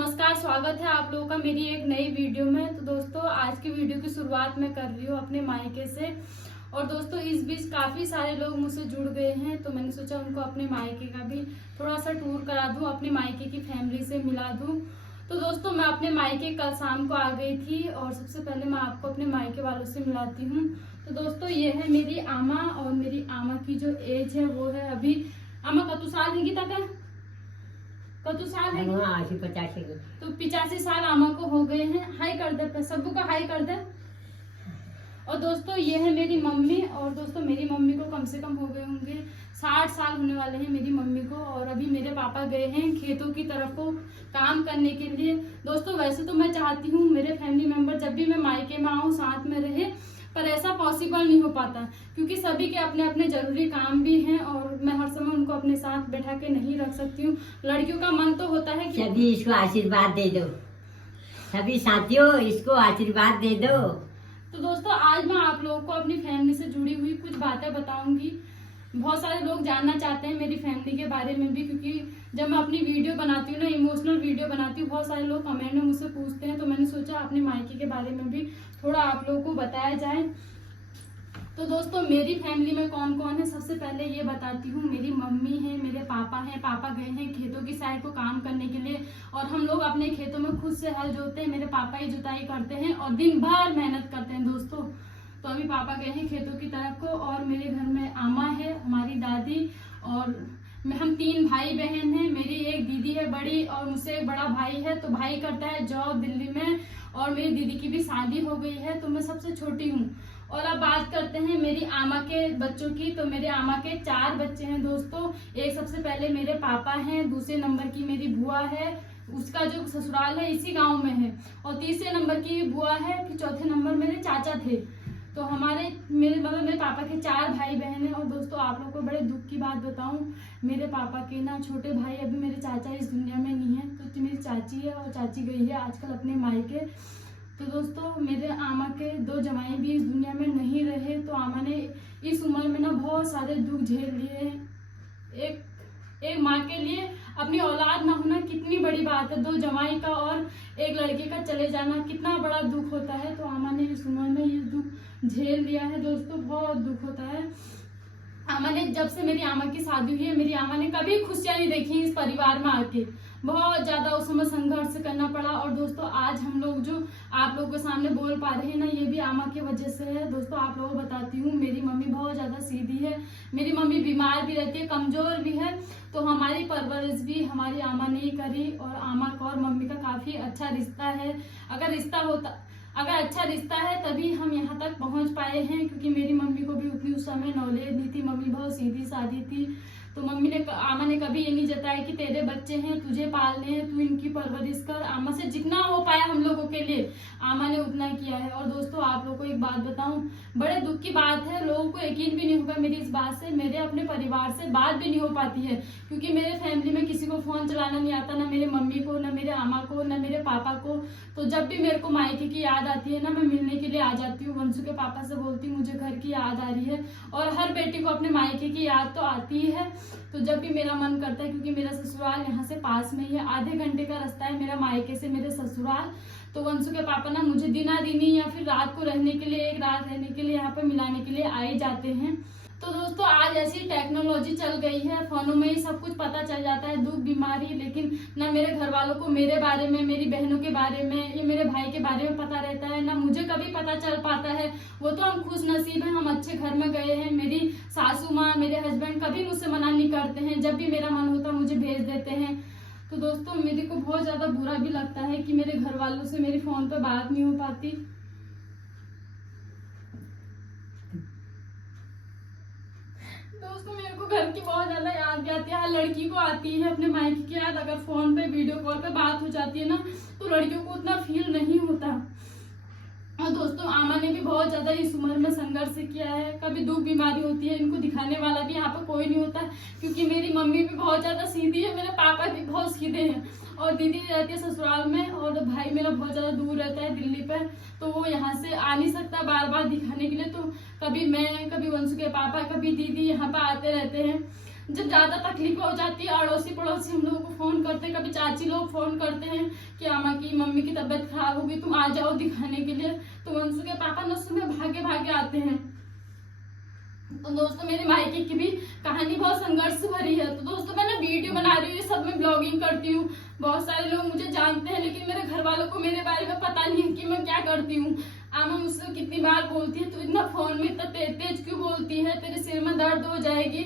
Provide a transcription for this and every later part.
नमस्कार, स्वागत है आप लोगों का मेरी एक नई वीडियो में। तो दोस्तों, आज की वीडियो की शुरुआत मैं कर रही हूँ अपने मायके से। और दोस्तों, इस बीच काफ़ी सारे लोग मुझसे जुड़ गए हैं, तो मैंने सोचा उनको अपने मायके का भी थोड़ा सा टूर करा दूँ, अपने मायके की फैमिली से मिला दूँ। तो दोस्तों, मैं अपने मायके कल शाम को आ गई थी और सबसे पहले मैं आपको अपने मायके वालों से मिलाती हूँ। तो दोस्तों, ये है मेरी आमा और मेरी आमा की जो एज है वो है अभी, आमा कतु साल है गीता का? कतु साल है? 85। तो 85 साल आमा को हो गए हैं। हाई कर दे सबू का, हाई कर दे। और दोस्तों, ये है मेरी मम्मी। और दोस्तों, मेरी मम्मी को कम से कम हो गए होंगे 60 साल होने वाले हैं मेरी मम्मी को। और अभी मेरे पापा गए हैं खेतों की तरफ को काम करने के लिए। दोस्तों, वैसे तो मैं चाहती हूँ मेरे फैमिली मेंबर जब भी मैं मायके में आऊँ साथ में रहे, पर ऐसा पॉसिबल नहीं हो पाता क्योंकि सभी के अपने अपने जरूरी काम भी हैं और मैं हर समय उनको अपने साथ बैठा के नहीं रख सकती हूँ। लड़कियों का मन तो होता है कि सभी इसको आशीर्वाद दे दो, सभी साथियों इसको आशीर्वाद दे दो। तो दोस्तों, आज मैं आप लोगों को अपनी फैमिली से जुड़ी हुई कुछ बातें बताऊंगी। बहुत सारे लोग जानना चाहते हैं मेरी फैमिली के बारे में भी, क्योंकि जब मैं अपनी वीडियो बनाती हूँ ना, इमोशनल वीडियो बनाती हूँ, बहुत सारे लोग कमेंट में मुझसे पूछते हैं। तो मैंने सोचा अपने मायके के बारे में भी थोड़ा आप लोगों को बताया जाए। तो दोस्तों, मेरी फैमिली में कौन कौन है, सबसे पहले ये बताती हूँ। मेरी मम्मी है, मेरे पापा हैं। पापा गए हैं खेतों की साइड को काम करने के लिए और हम लोग अपने खेतों में खुद से हल जोतते हैं। मेरे पापा ही जुताई करते हैं और दिन भर मेहनत करते हैं दोस्तों। तो अभी पापा गए हैं खेतों की तरफ को और मेरे घर में आमा है, हमारी दादी, और हम 3 भाई बहन हैं। मेरी एक दीदी है बड़ी और मुझसे एक बड़ा भाई है। तो भाई करता है जॉब दिल्ली में और मेरी दीदी की भी शादी हो गई है, तो मैं सबसे छोटी हूँ। और अब बात करते हैं मेरी आमा के बच्चों की। तो मेरे आमा के 4 बच्चे हैं दोस्तों। एक सबसे पहले मेरे पापा हैं, दूसरे नंबर की मेरी बुआ है, उसका जो ससुराल है इसी गांव में है, और तीसरे नंबर की बुआ है, फिर चौथे नंबर मेरे चाचा थे। तो मेरे पापा के 4 भाई बहन हैं। और दोस्तों, आप लोग को बड़े दुख की बात बताऊं, मेरे पापा के ना छोटे भाई, अभी मेरे चाचा इस दुनिया में नहीं है। तो मेरी चाची है और चाची गई है आजकल अपने मायके। तो दोस्तों, मेरे आमा के 2 जमाई भी इस दुनिया में नहीं रहे। तो आमा ने इस उम्र में ना बहुत सारे दुख झेल लिए। एक माँ के लिए अपनी औलाद ना होना कितनी बड़ी बात है। 2 जमाई का और एक लड़के का चले जाना कितना बड़ा दुख होता है। तो आमा ने इस उम्र में ये दुख झेल लिया है दोस्तों, बहुत दुख होता है। आमा ने, जब से मेरी आमा की शादी हुई है, मेरी आमा ने कभी खुशियां नहीं देखी इस परिवार में आके। बहुत ज्यादा उस समय संघर्ष करना पड़ा। और दोस्तों, आज हम लोग जो आप लोगों के सामने बोल पा रहे हैं ना, ये भी आमा की वजह से है। दोस्तों, आप लोगों को बताती हूँ, मेरी मम्मी बहुत ज्यादा सीधी है। मेरी मम्मी बीमार भी रहती है, कमजोर भी है। तो हमारी परवरिश भी हमारी आमा ने ही करी। और आमा का और मम्मी का काफी अच्छा रिश्ता है। अगर अच्छा रिश्ता है तभी हम यहाँ तक पहुँच पाए हैं, क्योंकि मेरी मम्मी को भी उतनी उस समय नॉलेज नहीं थी। मम्मी बहुत सीधी सादी थी। तो आमा ने कभी ये नहीं जताया कि तेरे बच्चे हैं, तुझे पालने हैं, तू इनकी परवरिश कर। आमा से जितना हो पाया हम लोगों के लिए आमा ने उतना किया है। और दोस्तों, आप लोगों को एक बात बताऊं, बड़े दुख की बात है, लोगों को यकीन भी नहीं होगा मेरी इस बात से, मेरे अपने परिवार से बात भी नहीं हो पाती है, क्योंकि मेरे फैमिली में किसी को फोन चलाना नहीं आता, ना मेरे मम्मी को, ना मेरे आमा को, ना मेरे पापा को। तो जब भी मेरे को मायके की याद आती है ना, मैं मिलने के लिए आ जाती हूँ। वंशु के पापा से बोलती हूँ मुझे घर की याद आ रही है, और हर बेटी को अपने मायके की याद तो आती ही है। तो जब भी मेरा मन करता है, क्योंकि मेरा ससुराल यहाँ से पास में ही है, आधे घंटे का रास्ता है मेरा मायके से मेरे ससुराल। तो वंशु के पापा ना मुझे दिनी या फिर रात को रहने के लिए, एक रात रहने के लिए यहाँ पे मिलाने के लिए आए जाते हैं। तो दोस्तों, आज ऐसी टेक्नोलॉजी चल गई है, फोनों में ही सब कुछ पता चल जाता है, दुख बीमारी। लेकिन ना मेरे घर वालों को मेरे बारे में, मेरी बहनों के बारे में या मेरे भाई के बारे में पता रहता है, ना मुझे कभी पता चल पाता है। वो तो हम खुश नसीब हैं, हम अच्छे घर में गए हैं। मेरी सासू माँ, मेरे हस्बैंड कभी मुझसे मना नहीं करते हैं, जब भी मेरा मन होता मुझे भेज देते हैं। तो दोस्तों, मेरे को बहुत ज्यादा बुरा भी लगता है कि मेरे घर वालों से मेरी फोन पर बात नहीं हो पाती। दोस्तों, मेरे को घर की बहुत ज्यादा याद भी आती है। हर लड़की को आती है अपने मायके की याद। अगर फोन पे वीडियो कॉल पे बात हो जाती है ना, तो लड़कियों को उतना फील नहीं होता। और दोस्तों, आमा ने भी बहुत ज्यादा इस उम्र में संघर्ष किया है। कभी दुख बीमारी होती है, इनको दिखाने वाला भी यहाँ पे कोई नहीं होता, क्योंकि मेरी मम्मी भी बहुत ज्यादा सीधी है, मेरे पापा भी बहुत सीधे हैं, और दीदी रहती है ससुराल में, और भाई मेरा बहुत ज्यादा दूर रहता है दिल्ली पे। तो वो यहाँ से आ नहीं सकता बार बार दिखाने के लिए। तो कभी मैं, कभी वंशु के पापा, कभी दीदी यहाँ पे आते रहते हैं। जब ज्यादा तकलीफ हो जाती है अड़ोसी पड़ोसी हम लोगों को फोन करते हैं, कभी चाची लोग फोन करते हैं कि आमा की मम्मी की तबीयत खराब होगी, तुम आ जाओ दिखाने के लिए, तो वंशु के पापा न सुबह भागे भागे आते हैं। तो दोस्तों मेरे मायके की भी कहानी बहुत संघर्ष भरी है। तो दोस्तों मैं ना वीडियो बना रही हूँ, ये सब मैं ब्लॉगिंग करती हूँ, बहुत सारे लोग मुझे जानते हैं, लेकिन मेरे घर वालों को मेरे बारे में पता नहीं है कि मैं क्या करती हूँ। आमा मुझसे कितनी बार बोलती है तू इतना फोन में इतना तेज क्यों बोलती है, तेरे सिर में दर्द हो जाएगी।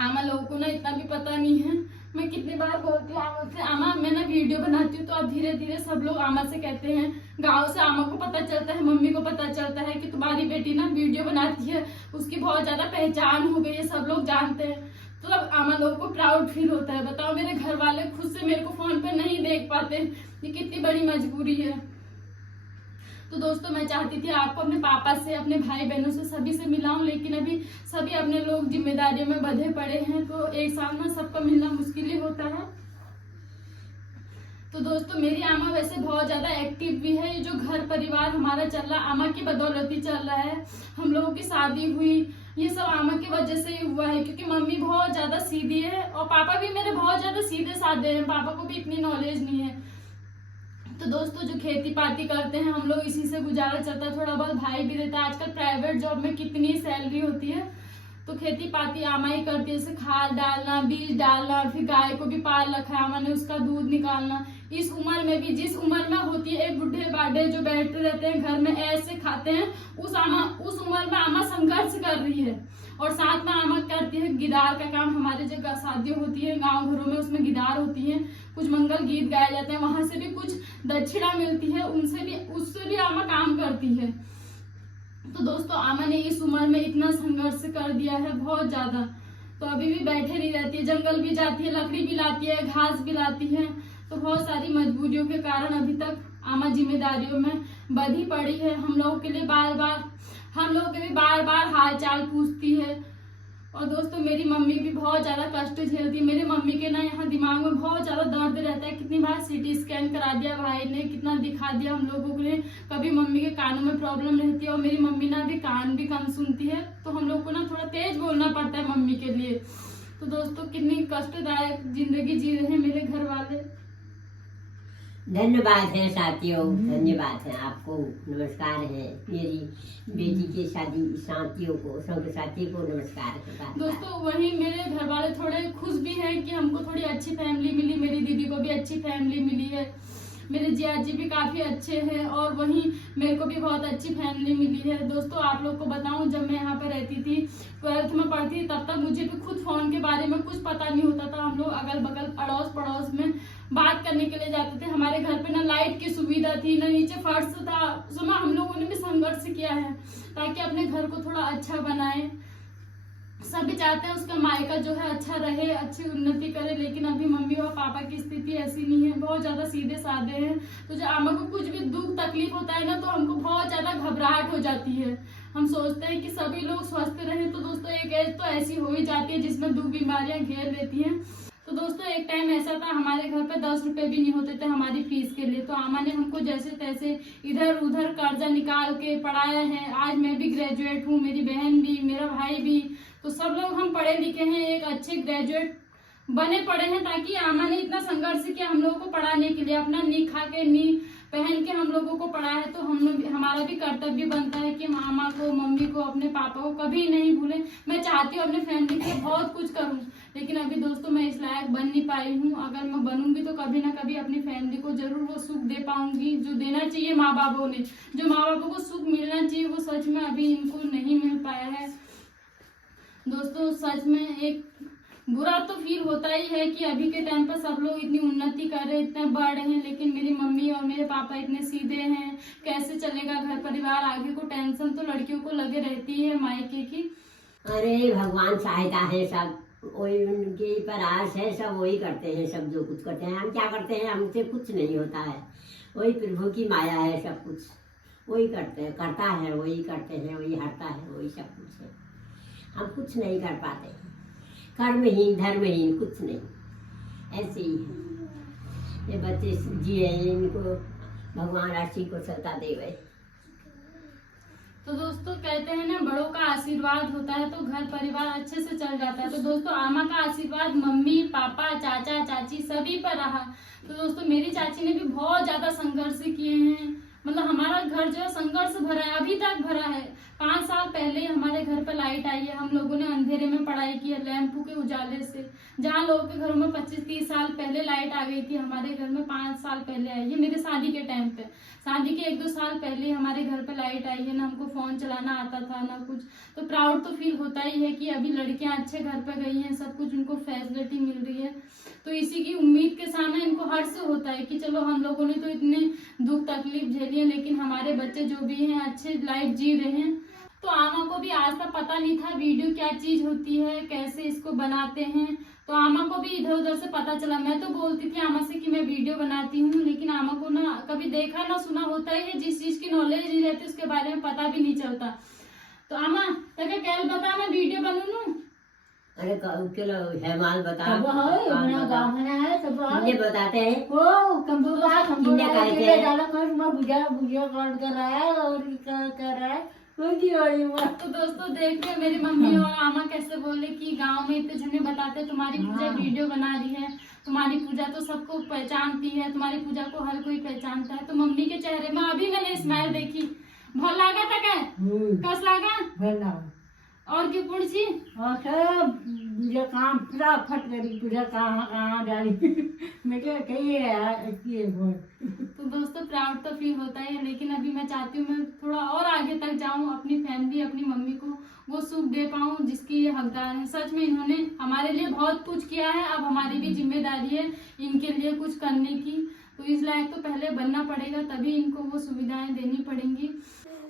आमा लोगों को ना इतना भी पता नहीं है मैं कितनी बार बोलती हूँ आमा से, आमा मैं ना वीडियो बनाती हूँ। तो अब धीरे धीरे सब लोग आमा से कहते हैं, गांव से आमा को पता चलता है, मम्मी को पता चलता है कि तुम्हारी बेटी ना वीडियो बनाती है, उसकी बहुत ज्यादा पहचान हो गई है, सब लोग जानते हैं। तो अब आमा लोगों को प्राउड फील होता है। बताओ मेरे घर वाले खुद से मेरे को फोन पे नहीं देख पाते, ये कितनी बड़ी मजबूरी है। तो दोस्तों मैं चाहती थी आपको अपने पापा से, अपने भाई बहनों से, सभी से मिलाऊं, लेकिन अभी सभी अपने लोग जिम्मेदारियों में बंधे पड़े हैं, तो एक साथ में सबका मिलना मुश्किल ही होता है। तो दोस्तों मेरी आमा वैसे बहुत ज्यादा एक्टिव भी है। ये जो घर परिवार हमारा चल रहा है आमा की बदौलत ही चल रहा है। हम लोगों की शादी हुई ये सब आमा की वजह से ही हुआ है, क्योंकि मम्मी बहुत ज्यादा सीधी है और पापा भी मेरे बहुत ज्यादा सीधे साधे हैं, पापा को भी इतनी नॉलेज नहीं है। तो दोस्तों जो खेती पाती करते हैं हम लोग इसी से गुजारा चलता है, थोड़ा बहुत भाई भी देता है। आजकल प्राइवेट जॉब में कितनी सैलरी होती है, तो खेती पाती आमा ही करती है, जैसे खाद डालना, बीज डालना, फिर गाय को भी पाल रखा है आमा ने, उसका दूध निकालना। इस उम्र में भी, जिस उम्र में होती है एक बुढ़े बाढ़े जो बैठते रहते हैं घर में ऐसे खाते हैं, उस उम्र में आमा संघर्ष कर रही है। और साथ में आमा करती है गिदार का काम। हमारे जो शादियां होती है गांव घरों में उसमें गिदार होती है, कुछ मंगल गीत गाए जाते हैं, वहां से भी कुछ दक्षिणा मिलती है, उससे भी आमा काम करती है। तो दोस्तों आमा ने इस उम्र में इतना संघर्ष कर दिया है बहुत ज्यादा, तो अभी भी बैठे नहीं रहती है, जंगल भी जाती है, लकड़ी भी लाती है, घास भी लाती है। तो बहुत सारी मजबूरियों के कारण अभी तक आमा जिम्मेदारियों में बंधी पड़ी है। हम लोगों के लिए बार बार हाल चाल पूछती है। और दोस्तों मेरी मम्मी भी बहुत ज्यादा कष्ट झेलती है। मेरी मम्मी के ना यहाँ दिमाग में बहुत ज्यादा दर्द रहता है, कितनी बार सीटी स्कैन करा दिया भाई ने, कितना दिखा दिया हम लोगों ने। कभी मम्मी के कानों में प्रॉब्लम रहती है और मेरी मम्मी ना भी कान भी कम सुनती है, तो हम लोग को ना थोड़ा तेज बोलना पड़ता है मम्मी के लिए। तो दोस्तों कितनी कष्टदायक जिंदगी जी रहे हैं मेरे घर वाले। धन्यवाद है साथियों, धन्यवाद है आपको, नमस्कार है मेरी बेटी के शादी साथियों को, सब साथी को नमस्कार है। दोस्तों वही मेरे घर वाले थोड़े खुश भी हैं कि हमको थोड़ी अच्छी फैमिली मिली, मेरी दीदी को भी अच्छी फैमिली मिली है, मेरे जिया जी भी काफी अच्छे हैं, और वहीं मेरे को भी बहुत अच्छी फैमिली मिली है। दोस्तों आप लोग को बताऊं, जब मैं यहाँ पर रहती थी 12th में पढ़ती थी, तब तक मुझे भी खुद फोन के बारे में कुछ पता नहीं होता था। हम लोग अगल बगल अड़ोस पड़ोस में बात करने के लिए जाते थे। हमारे घर पे ना लाइट की सुविधा थी, ना नीचे फर्श था। सुना हम लोगों ने भी संघर्ष किया है ताकि अपने घर को थोड़ा अच्छा बनाए। सभी चाहते हैं उसका मायका जो है अच्छा रहे, अच्छी उन्नति करे, लेकिन अभी मम्मी और पापा की स्थिति ऐसी नहीं है, बहुत ज्यादा सीधे साधे हैं। तो जब आमा को कुछ भी दुख तकलीफ होता है ना, तो हमको बहुत ज्यादा घबराहट हो जाती है। हम सोचते हैं कि सभी लोग स्वस्थ रहें। तो दोस्तों एक एज तो ऐसी हो ही जाती है जिसमें दुख बीमारियां घेर लेती हैं। तो दोस्तों एक टाइम ऐसा था हमारे घर पे 10 रुपए भी नहीं होते थे हमारी फीस के लिए, तो आमा ने हमको जैसे तैसे इधर उधर कर्जा निकाल के पढ़ाया है। आज मैं भी ग्रेजुएट हूँ, मेरी बहन भी, मेरा भाई भी, तो सब लोग हम पढ़े लिखे हैं, एक अच्छे ग्रेजुएट बने पड़े हैं, ताकि आमा ने इतना संघर्ष किया हम लोगों को पढ़ाने के लिए, अपना नी खा के नी पहन के हम लोगों को पढ़ा है। तो हम लोग, हमारा भी कर्तव्य बनता है कि मामा को, मम्मी को, अपने पापा को कभी नहीं भूलें। मैं चाहती हूँ अपने फैमिली के लिए बहुत कुछ करूँ, लेकिन अभी दोस्तों मैं इस लायक बन नहीं पाई हूँ। अगर मैं बनूंगी तो कभी ना कभी अपनी फैमिली को जरूर वो सुख दे पाऊंगी जो देना चाहिए माँ बापों ने, जो माँ बापों को सुख मिलना चाहिए वो सच में अभी इनको नहीं मिल पाया है। दोस्तों सच में एक बुरा तो फील होता ही है कि अभी के टाइम पर सब लोग इतनी उन्नति कर रहे हैं, इतने बढ़ रहे हैं, लेकिन मेरी मम्मी और मेरे पापा इतने सीधे हैं। कैसे चलेगा घर परिवार आगे को, टेंशन तो लड़कियों को लगे रहती है मायके की। अरे भगवान सहायता है, सब वही उनके पर आस है, सब वही करते हैं, सब जो कुछ करते हैं। हम क्या करते हैं, हमसे कुछ नहीं होता है, वही प्रभु की माया है, सब कुछ वही करते हैं, करता है, वही करते हैं, वही हरता है, वही सब कुछ है। हम कुछ नहीं कर पाते हैं, कर्महीन धर्महीन कुछ नहीं, ऐसे ही है। ये बच्चे जिए, इनको भगवान राशि को सत्ता देवे। तो दोस्तों कहते हैं ना, बड़ों का आशीर्वाद होता है तो घर परिवार अच्छे से चल जाता है। तो दोस्तों आमा का आशीर्वाद मम्मी पापा चाचा चाची सभी पर रहा। तो दोस्तों मेरी चाची ने भी बहुत ज्यादा संघर्ष किए हैं, मतलब हमारा घर जो है संघर्ष भरा है, अभी तक भरा है। 5 साल पहले ही हमारे घर पर लाइट आई है, हम लोगों ने अंधेरे में पढ़ाई की है लैंपू के उजाले से। जहाँ लोगों के घरों में 25-30 साल पहले लाइट आ गई थी, हमारे घर में 5 साल पहले आई है, मेरे शादी के टाइम पे। शादी के 1-2 साल पहले हमारे घर पे लाइट आई है, ना हमको फोन चलाना आता था ना कुछ। तो प्राउड तो फील होता ही है कि अभी लड़कियां अच्छे घर पे गई हैं, सब कुछ उनको फैसिलिटी मिल रही है। तो इसी की उम्मीद के सामने इनको हर्ष होता है कि चलो हम लोगों ने तो इतने दुख तकलीफ झेली है, लेकिन हमारे बच्चे जो भी हैं अच्छे लाइफ जी रहे हैं। तो आमा को भी आज तक पता नहीं था वीडियो क्या चीज होती है, कैसे इसको बनाते हैं। तो आमा को भी इधर उधर से पता चला। मैं तो बोलती थी आमा से कि मैं वीडियो बनाती हूँ, लेकिन आमा को ना कभी देखा ना सुना होता ही है, जिस चीज की नॉलेज नहीं रहती उसके बारे में पता भी नहीं चलता। तो आमा तक कैल बता, मैं वीडियो बनू। अरे चलो हेमाल बता, सब है अपना गाँव में है, सब ये बताते हैं वो कंप्यूटर किन्ने का है के? डाला कर मैं बुझा कर रहा है और कर रहा है तो दोस्तों देख रहे मेरी मम्मी और आमा कैसे बोले कि गांव में इतने जने बताते तुम्हारी पूजा वीडियो बना रही है, तुम्हारी पूजा तो सबको पहचानती है, तुम्हारी पूजा को हर कोई पहचानता है। तो मम्मी के चेहरे में अभी मैंने स्माइल देखी, भल लागा था क्या, कस लागा और क्यों पुणसी और सब पूजा काम पूरा फट करी, पूजा कहाँ डाली मैं क्या कही है। तो दोस्तों प्राउड तो फील होता है, लेकिन अभी मैं चाहती हूँ मैं थोड़ा और आगे तक जाऊँ, अपनी फैमिली अपनी मम्मी को वो सुख दे पाऊँ जिसकी ये हकदार है। सच में इन्होंने हमारे लिए बहुत कुछ किया है, अब हमारी भी जिम्मेदारी है इनके लिए कुछ करने की। तो इस लायक तो पहले बनना पड़ेगा, तभी इनको वो सुविधाएं देनी पड़ेंगी।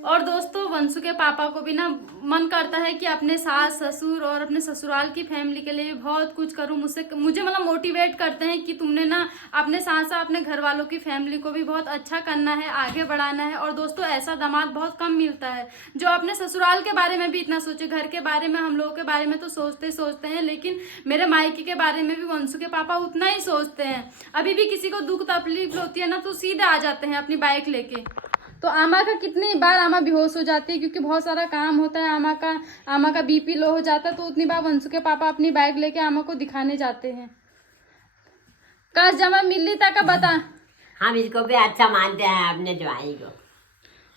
और दोस्तों वंशु के पापा को भी ना मन करता है कि अपने सास ससुर और अपने ससुराल की फैमिली के लिए बहुत कुछ करूं। मुझे मतलब मोटिवेट करते हैं कि तुमने ना अपने साथ साथ अपने घर वालों की फैमिली को भी बहुत अच्छा करना है, आगे बढ़ाना है। और दोस्तों ऐसा दामाद बहुत कम मिलता है जो अपने ससुराल के बारे में भी इतना सोचे। घर के बारे में हम लोगों के बारे में तो सोचते हैं, लेकिन मेरे मायके के बारे में भी वंशु के पापा उतना ही सोचते हैं। अभी भी किसी को दुख तकलीफ होती है ना तो सीधे आ जाते हैं अपनी बाइक लेके। तो आमा का कितनी बार आमा बेहोश हो जाती है क्योंकि बहुत सारा काम होता है। आमा का बीपी लो हो जाता है, तो उतनी बार वंशु के पापा अपनी बाइक लेके आमा को दिखाने जाते हैं। काश जमा मिली तक बता, हम इसको भी अच्छा मानते हैं अपने जवाई को।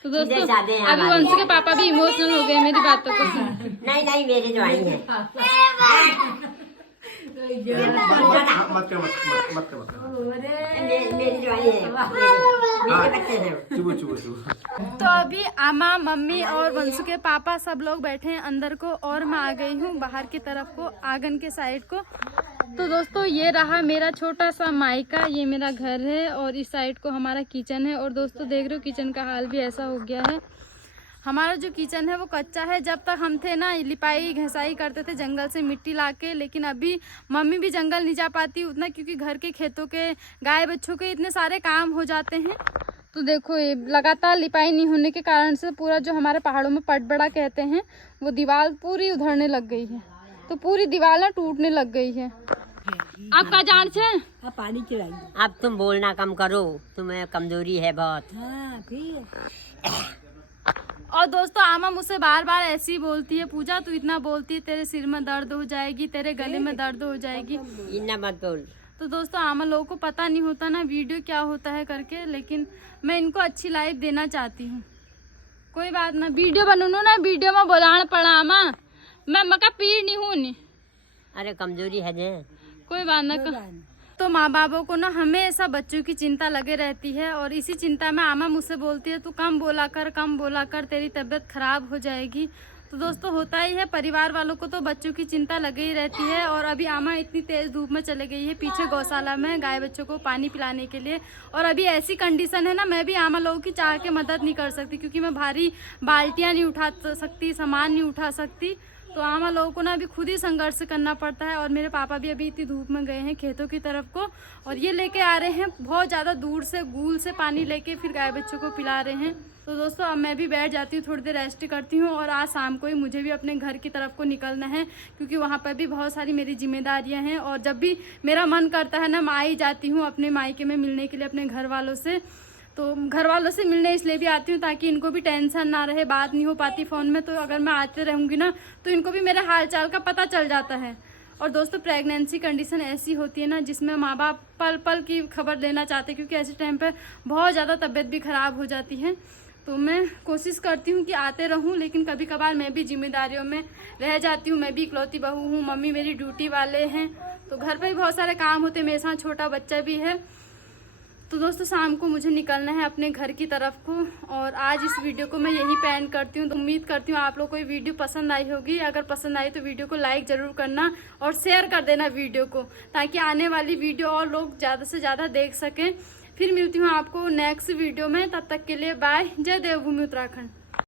तो दोस्तों अभी वंशु के पापा भी इमोशनल हो गए मेरी बातों को सुन। नहीं मेरे जवाई है। मत कर मेरी जवाई है, मेरे बच्चे हैं। चुप। तो अभी आमा मम्मी और वंशु के पापा सब लोग बैठे हैं अंदर को, और मैं आ गई हूँ बाहर की तरफ को, आंगन के साइड को। तो दोस्तों ये रहा मेरा छोटा सा मायका, ये मेरा घर है और इस साइड को हमारा किचन है। और दोस्तों देख रहे हो किचन का हाल भी ऐसा हो गया है। हमारा जो किचन है वो कच्चा है। जब तक हम थे ना लिपाई घसाई करते थे जंगल से मिट्टी लाके, लेकिन अभी मम्मी भी जंगल नहीं जा पाती उतना क्योंकि घर के खेतों के गाय बच्चों के इतने सारे काम हो जाते हैं। तो देखो ये लगातार लिपाई नहीं होने के कारण से पूरा जो हमारे पहाड़ों में पटबड़ा कहते हैं वो दीवार पूरी उधड़ने लग गई है। तो पूरी दीवार ना टूटने लग गई है। आप का जान छे पानी चलाइए। अब तुम बोलना कम करो, तुम्हें कमजोरी है बहुत। हाँ फिर और दोस्तों आमा मुझसे बार बार ऐसी ही बोलती है, पूजा तू इतना बोलती है तेरे सिर में दर्द हो जाएगी, तेरे गले में दर्द हो जाएगी। इतना मत बोल। तो दोस्तों आमा लोगों को पता नहीं होता ना वीडियो क्या होता है करके, लेकिन मैं इनको अच्छी लाइफ देना चाहती हूँ। कोई बात ना, वीडियो बनू ना, वीडियो में बोलाना पड़ा आमा, मैं मका पीर नहीं हूँ नहीं। अरे कमजोरी है जे। कोई बात ना। तो माँ बापों को ना हमेशा बच्चों की चिंता लगे रहती है, और इसी चिंता में आमा मुझसे बोलती है तू कम बोला कर, तेरी तबीयत खराब हो जाएगी। तो दोस्तों होता ही है, परिवार वालों को तो बच्चों की चिंता लगी ही रहती है। और अभी आमा इतनी तेज धूप में चले गई है पीछे गौशाला में गाय बच्चों को पानी पिलाने के लिए। और अभी ऐसी कंडीशन है ना, मैं भी आमा लोगों की चाह के मदद नहीं कर सकती क्योंकि मैं भारी बाल्टियाँ नहीं उठा सकती, सामान नहीं उठा सकती। तो आमा लोगों को ना अभी खुद ही संघर्ष करना पड़ता है। और मेरे पापा भी अभी इतनी धूप में गए हैं खेतों की तरफ को, और ये लेके आ रहे हैं बहुत ज़्यादा दूर से गूल से पानी लेके, फिर गाय बच्चों को पिला रहे हैं। तो दोस्तों अब मैं भी बैठ जाती हूँ, थोड़ी देर रेस्ट करती हूँ। और आज शाम को ही मुझे भी अपने घर की तरफ को निकलना है क्योंकि वहाँ पर भी बहुत सारी मेरी जिम्मेदारियाँ हैं। और जब भी मेरा मन करता है ना, मैं आ ही जाती हूँ अपने मायके में मिलने के लिए अपने घर वालों से। तो घर वालों से मिलने इसलिए भी आती हूँ ताकि इनको भी टेंशन ना रहे, बात नहीं हो पाती फ़ोन में, तो अगर मैं आते रहूँगी ना तो इनको भी मेरे हाल चाल का पता चल जाता है। और दोस्तों प्रेगनेंसी कंडीशन ऐसी होती है ना जिसमें माँ बाप पल पल की खबर लेना चाहते हैं, क्योंकि ऐसे टाइम पर बहुत ज़्यादा तबीयत भी ख़राब हो जाती है। तो मैं कोशिश करती हूँ कि आते रहूँ, लेकिन कभी कभार मैं भी जिम्मेदारियों में रह जाती हूँ। मैं भी इकलौती बहू हूँ, मम्मी मेरी ड्यूटी वाले हैं, तो घर पर भी बहुत सारे काम होते हैं, मेरे साथ छोटा बच्चा भी है। तो दोस्तों शाम को मुझे निकलना है अपने घर की तरफ को, और आज इस वीडियो को मैं यही एंड करती हूँ। तो उम्मीद करती हूँ आप लोग को ये वीडियो पसंद आई होगी। अगर पसंद आई तो वीडियो को लाइक ज़रूर करना और शेयर कर देना वीडियो को, ताकि आने वाली वीडियो और लोग ज़्यादा से ज़्यादा देख सकें। फिर मिलती हूँ आपको नेक्स्ट वीडियो में, तब तक के लिए बाय। जय देवभूमि उत्तराखंड।